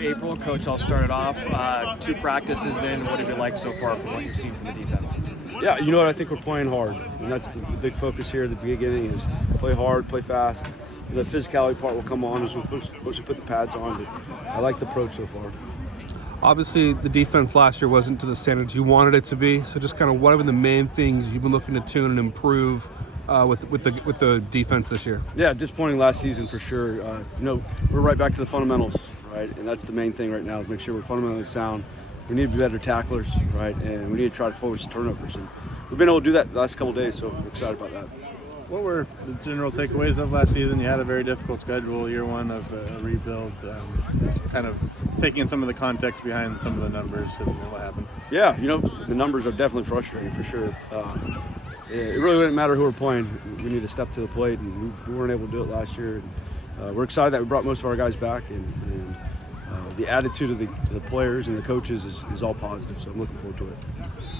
April, Coach, I'll start it off. 2 practices in. What have you liked so far from what you've seen from the defense? Yeah, you know what? I think we're playing hard, and that's the big focus here at the beginning is play hard, play fast. The physicality part will come on as we put the pads on, but I like the approach so far. Obviously, the defense last year wasn't to the standards you wanted it to be. So, just kind of what have been the main things you've been looking to tune and improve with the defense this year? Yeah, disappointing last season for sure. We're right back to the fundamentals, right? And that's the main thing right now is make sure we're fundamentally sound. We need to be better tacklers, right? And we need to try to force turnovers. And we've been able to do that the last couple of days, so we're excited about that. What were the general takeaways of last season? You had a very difficult schedule, year one of a rebuild. Just kind of taking in some of the context behind some of the numbers and what happened. Yeah, the numbers are definitely frustrating for sure. It really didn't matter who we're playing. We need to step to the plate, and we weren't able to do it last year. And, we're excited that we brought most of our guys back, and the attitude of the players and the coaches is all positive. So I'm looking forward to it.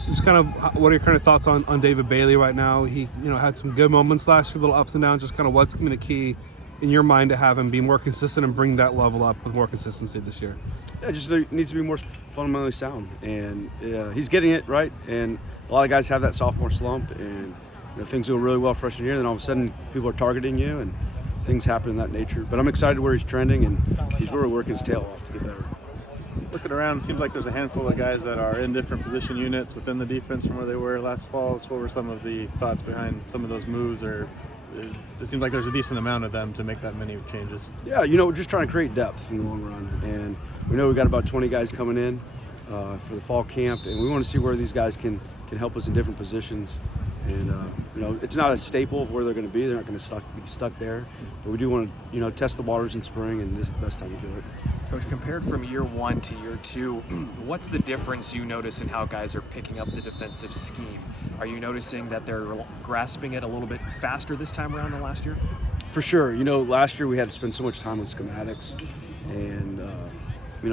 Just kind of, what are your kind of thoughts on David Bailey right now? He, had some good moments last year, little ups and downs. Just kind of what's going to be the key in your mind to have him be more consistent and bring that level up with more consistency this year? Yeah, just there needs to be more fundamentally sound, and he's getting it right. And a lot of guys have that sophomore slump, and things go really well freshman year, and then all of a sudden people are targeting you, and things happen in that nature. But I'm excited where he's trending, and he's really working his tail off to get better. Looking around, it seems like there's a handful of guys that are in different position units within the defense from where they were last fall. So what were some of the thoughts behind some of those moves, or it seems like there's a decent amount of them to make that many changes? Yeah, we're just trying to create depth in the long run, and we know we got about 20 guys coming in for the fall camp, and we want to see where these guys can help us in different positions. And it's not a staple of where they're going to be. They're not going to be stuck there, but we do want to test the waters in spring, and this is the best time to do it. Coach, compared from year 1 to year 2, what's the difference you notice in how guys are picking up the defensive scheme? Are you noticing that they're grasping it a little bit faster this time around than last year? For sure. Last year we had to spend so much time on schematics and,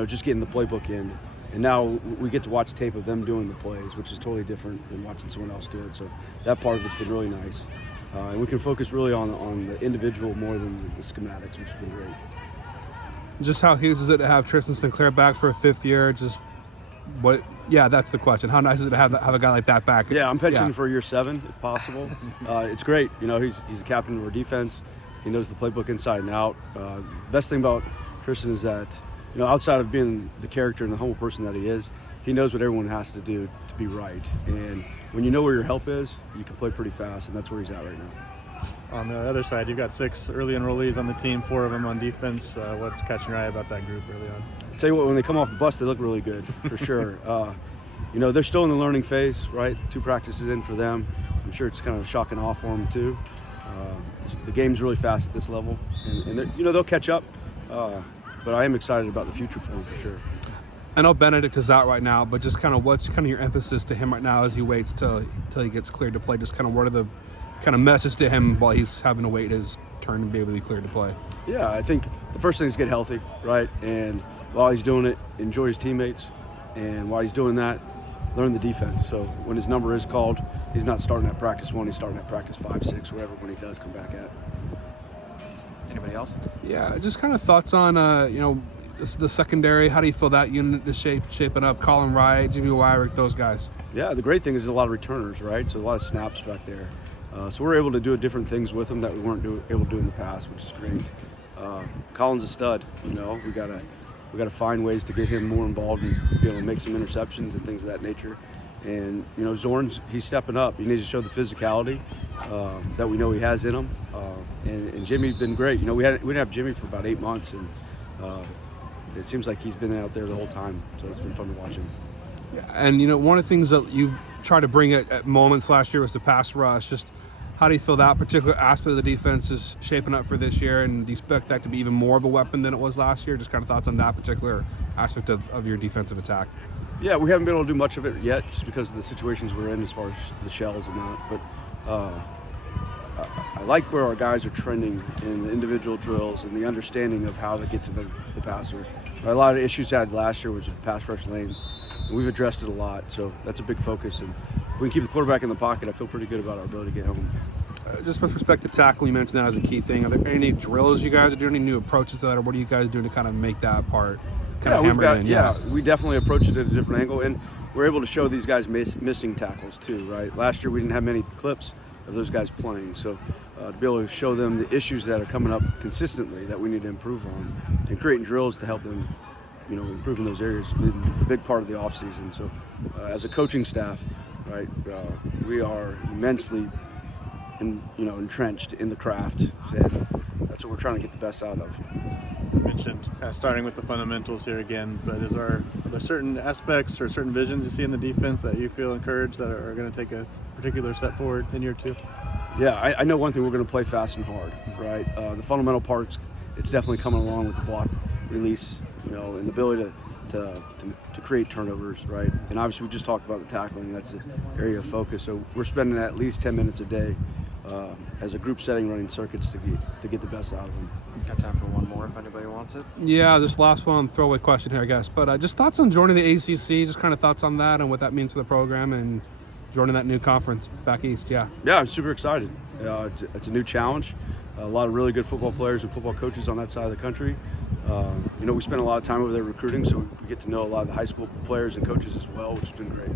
just getting the playbook in. And now we get to watch tape of them doing the plays, which is totally different than watching someone else do it. So that part of it's been really nice. And we can focus really on the individual more than the schematics, which has been great. Just how huge is it to have Trist Sinclair back for a 5th year? Yeah, that's the question. How nice is it to have a guy like that back? Yeah, I'm pensioning for year 7 if possible. It's great. He's the captain of our defense. He knows the playbook inside and out. Best thing about Tristan is that, outside of being the character and the humble person that he is, he knows what everyone has to do to be right. And when you know where your help is, you can play pretty fast, and that's where he's at right now. On the other side, you've got 6 early enrollees on the team, 4 of them on defense. What's catching your eye about that group early on? I'll tell you what, when they come off the bus, they look really good, for sure. They're still in the learning phase, right? 2 practices in for them. I'm sure it's kind of a shock and awe for them, too. The game's really fast at this level, and they'll catch up. But I am excited about the future for him, for sure. I know Benedict is out right now, but just kind of what's kind of your emphasis to him right now as he waits till he gets cleared to play? Just kind of what are the kind of message to him while he's having to wait his turn to be able to be cleared to play? Yeah, I think the first thing is get healthy, right? And while he's doing it, enjoy his teammates. And while he's doing that, learn the defense. So when his number is called, he's not starting at practice 1, he's starting at practice 5, 6, whatever, when he does come back at. Anybody else? Yeah, just kind of thoughts on, the secondary. How do you feel that unit is shaping up? Colin Wright, Jimmy Wyrick, those guys. Yeah, the great thing is a lot of returners, right? So a lot of snaps back there. So we're able to do different things with them that we weren't able to do in the past, which is great. Colin's a stud. We gotta find ways to get him more involved and be able to make some interceptions and things of that nature. And Zorn's, he's stepping up. He needs to show the physicality that we know he has in him. And Jimmy's been great. We didn't have Jimmy for about 8 months, and it seems like he's been out there the whole time. So it's been fun to watch him. Yeah, and one of the things that you tried to bring at moments last year was the pass rush. Just how do you feel that particular aspect of the defense is shaping up for this year, and do you expect that to be even more of a weapon than it was last year? Just kind of thoughts on that particular aspect of your defensive attack. Yeah, we haven't been able to do much of it yet just because of the situations we're in as far as the shells and that. But I like where our guys are trending in the individual drills and the understanding of how to get to the passer. A lot of issues had last year was with pass rush lanes, and we've addressed it a lot. So that's a big focus. And if we can keep the quarterback in the pocket, I feel pretty good about our ability to get home. Just with respect to tackle, you mentioned that as a key thing. Are there any drills you guys are doing, any new approaches to that, or what are you guys doing to kind of make that part kind of hammer in. We definitely approach it at a different angle, and we're able to show these guys missing tackles too, right? Last year we didn't have many clips of those guys playing, so to be able to show them the issues that are coming up consistently that we need to improve on, and creating drills to help them, improve in those areas has been a big part of the offseason. So as a coaching staff, right, we are immensely entrenched in the craft, and that's what we're trying to get the best out of. You mentioned kind of starting with the fundamentals here again, but are there certain aspects or certain visions you see in the defense that you feel encouraged that are going to take a particular step forward in year 2? Yeah, I know one thing: we're going to play fast and hard, right? The fundamental parts, it's definitely coming along with the block release, and the ability to create turnovers, right? And obviously we just talked about the tackling. That's the area of focus. So we're spending at least 10 minutes a day as a group setting, running circuits to get the best out of them. Got time for one more if anybody wants it. Yeah, this last one, throwaway question here, I guess. But just thoughts on joining the ACC, just kind of thoughts on that and what that means for the program and joining that new conference back east. Yeah, I'm super excited. It's a new challenge. A lot of really good football players and football coaches on that side of the country. We spend a lot of time over there recruiting, so we get to know a lot of the high school players and coaches as well, which has been great.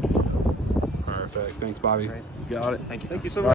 Perfect. Thanks, Bobby. Great. You got it. Thank you. Thank you so much.